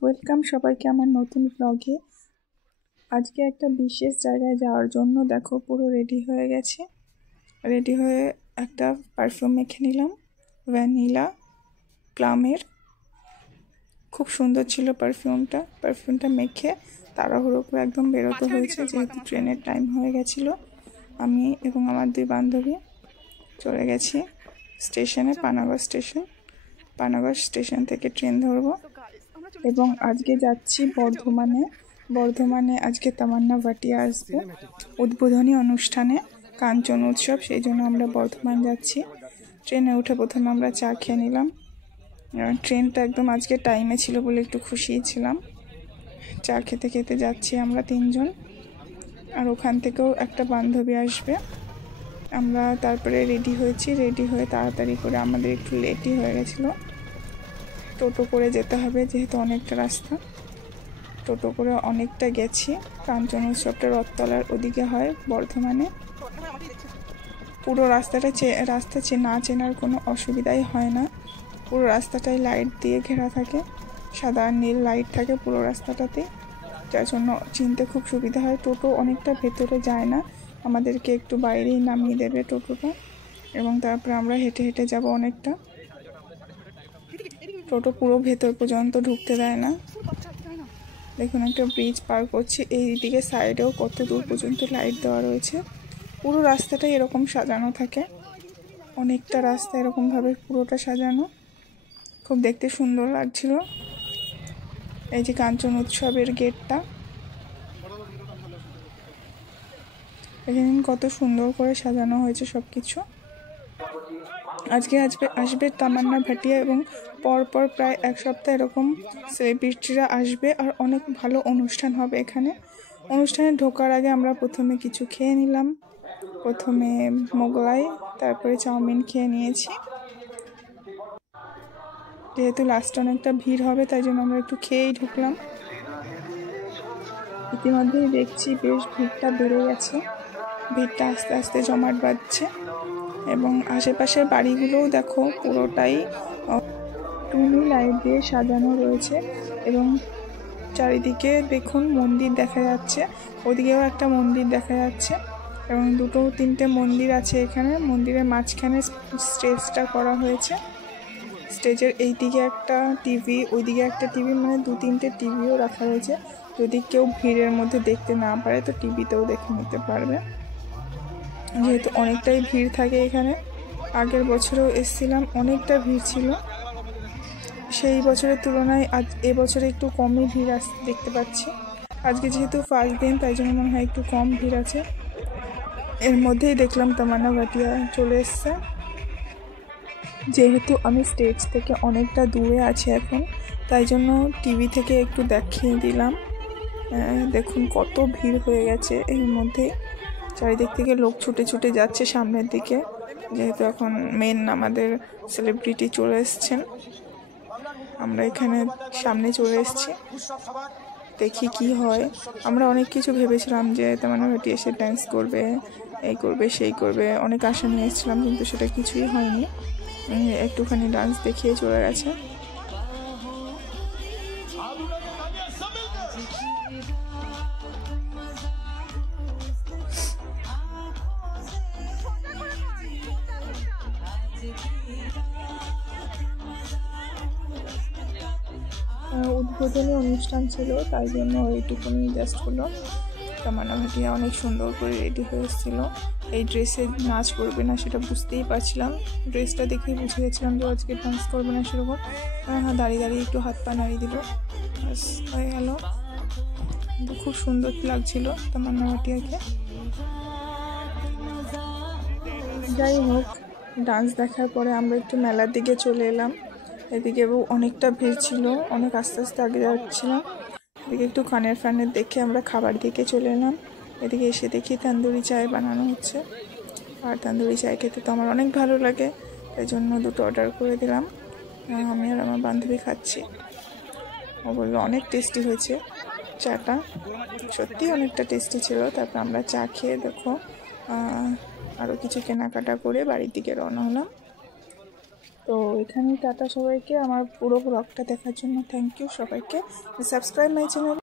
Welcome সবাইকে আমার নতুন ব্লগে। আজকে একটা বিশেষ জায়গায় যাওয়ার জন্য দেখো পুরো রেডি হয়ে গেছে। রেডি হয়ে একটা পারফিউম মেখে নিলাম, ভ্যানিলা প্লামের। খুব সুন্দর ছিল পারফিউমটা মেখে তাড়াহুড়ো করে একদম বেরোতে হয়েছে, যেহেতু ট্রেনের টাইম হয়ে গেছিলো। আমি এবং আমার দুই বান্ধবী চলে গেছি স্টেশনে, পানাগড় স্টেশন থেকে ট্রেন ধরবো এবং আজকে যাচ্ছি বর্ধমানে আজকে তামান্না ভাটিয়া আসবে উদ্বোধনী অনুষ্ঠানে, কাঞ্চন উৎসব, সেই জন্য আমরা বর্ধমান যাচ্ছি। ট্রেনে উঠে প্রথমে আমরা চা খেয়ে নিলাম। ট্রেনটা একদম আজকে টাইমে ছিল বলে একটু খুশিই ছিলাম। চা খেতে খেতে যাচ্ছি আমরা তিনজন, আর ওখান থেকেও একটা বান্ধবী আসবে। আমরা তারপরে রেডি হয়ে তাড়াতাড়ি করে, আমাদের একটু লেটই হয়ে গেছিলো। টোটো করে যেতে হবে যেহেতু অনেকটা রাস্তা, টোটো করে অনেকটা গেছি। কাঞ্চন উৎসবটা রথতলার ওদিকে হয় বর্ধমানে। পুরো রাস্তা না চেনার কোনো অসুবিধাই হয় না। পুরো রাস্তাটাই লাইট দিয়ে ঘেরা থাকে, সাদা আর নীল লাইট থাকে পুরো রাস্তাটাতে, যার জন্য চিনতে খুব সুবিধা হয়। টোটো অনেকটা ভেতরে যায় না, আমাদেরকে একটু বাইরেই নামিয়ে দেবে টোটোটা, এবং তারপরে আমরা হেঁটে হেঁটে যাব অনেকটা। টোটো পুরো ভেতর পর্যন্ত ঢুকতে দেয় না। দেখুন একটা ব্রিজ পার করছি, এই দিকে সাইডেও কত দূর পর্যন্ত লাইট দেওয়া রয়েছে। পুরো রাস্তাটা এরকম সাজানো থাকে, অনেকটা রাস্তা এরকমভাবে পুরোটা সাজানো, খুব দেখতে সুন্দর লাগছিল। এই যে কাঞ্চন উৎসবের গেটটা, এখানে কত সুন্দর করে সাজানো হয়েছে সব কিছু। আজকে আসবে তামান্না ভাটিয়া, এবং পরপর প্রায় এক সপ্তাহ এরকম সেলিব্রিটিরা আসবে, আর অনেক ভালো অনুষ্ঠান হবে এখানে। অনুষ্ঠানে ঢোকার আগে আমরা প্রথমে কিছু খেয়ে নিলাম, প্রথমে মোগলাই, তারপরে চাউমিন খেয়ে নিয়েছি। যেহেতু লাস্টে অনেকটা ভিড় হবে তাই জন্য আমরা একটু খেয়েই ঢুকলাম। ইতিমধ্যেই দেখছি বেশ ভিড়টা বেড়ে গেছে, ভিড়টা আস্তে আস্তে জমাট বাঁধছে, এবং আশেপাশের বাড়িগুলোও দেখো পুরোটাই টুনি লাইট দিয়ে সাজানো রয়েছে, এবং চারিদিকে দেখুন মন্দির দেখা যাচ্ছে, ওদিকেও একটা মন্দির দেখা যাচ্ছে, এবং তিনটে মন্দির আছে এখানে। মন্দিরের মাঝখানে স্টেজটা করা হয়েছে, স্টেজের এই দিকে একটা টিভি, ওইদিকে একটা টিভি, মানে 2-3টে টিভিও রাখা রয়েছে। যদি কেউ ভিড়ের মধ্যে দেখতে না পারে তো টিভিতেও দেখে নিতে পারবে, যেহেতু অনেকটাই ভিড় থাকে এখানে। আগের বছরেও এসেছিলাম, অনেকটা ভিড় ছিল। সেই বছরের তুলনায় এবছরে একটু কমই ভিড় দেখতে পাচ্ছি। আজকে যেহেতু ফার্স্ট দিন তাই জন্য মনে হয় একটু কম ভিড় আছে। এর মধ্যেই দেখলাম তামান্না ভাটিয়া চলে এসছে। যেহেতু আমি স্টেজ থেকে অনেকটা দূরে আছি এখন, তাই জন্য টিভি থেকে একটু দেখিয়ে দিলাম। দেখুন কত ভিড় হয়ে গেছে, এর মধ্যে চারিদিক থেকে লোক ছুটে ছুটে যাচ্ছে সামনের দিকে, যেহেতু এখন মেন আমাদের সেলিব্রিটি চলে এসছেন। আমরা এখানে সামনে চলে এসেছি, দেখি কি হয়। আমরা অনেক কিছু ভেবেছিলাম যে তামান্না ভাটিয়া এসে ডান্স করবে, এই করবে সেই করবে, অনেক আশা নিয়ে এসেছিলাম, কিন্তু সেটা কিছুই হয়নি। একটুখানি ডান্স দেখিয়ে চলে গেছে। উদ্বোধনী অনুষ্ঠান ছিল তাই জন্য এইটুকুনি জাস্ট হলো। তামান্না ভাটিয়া অনেক সুন্দর করে রেডি হয়ে এসেছিল। এই ড্রেসে নাচ করবে না সেটা বুঝতেই পারছিলাম, ড্রেসটা দেখেই বুঝে গেছিলাম যে আজকে ডান্স করবে না সেরকম। হ্যাঁ, দাঁড়িয়ে একটু হাত পা নাড়িয়ে দিল, ব্যাস হয়ে গেল। খুব সুন্দর লাগছিল তামান্না ভাটিয়াকে। যাই হোক, ডান্স দেখার পরে আমরা একটু মেলার দিকে চলে এলাম। এদিকে অনেকটা ভিড় ছিল, অনেক আস্তে আস্তে আগে যাচ্ছিলাম। এদিকে একটু কানের দেখে আমরা খাবার দিকে চলে এলাম। এদিকে এসে দেখি তন্দুরি চায় বানানো হচ্ছে, আর তন্দুরি চায় খেতে তো আমার অনেক ভালো লাগে, তাই জন্য 2টো অর্ডার করে দিলাম। আমি আর আমার বান্ধবী খাচ্ছি। ও বললো অনেক টেস্টি হয়েছে চাটা, সত্যি অনেকটা টেস্টি ছিল। তারপর আমরা চা খেয়ে দেখো আরও কিছু কেনাকাটা করে বাড়ির দিকে রওনা হলাম। তো এখানেই টাটা সবাইকে, আমার পুরো ব্লগটা দেখার জন্য থ্যাংক ইউ সবাইকে। Subscribe my channel.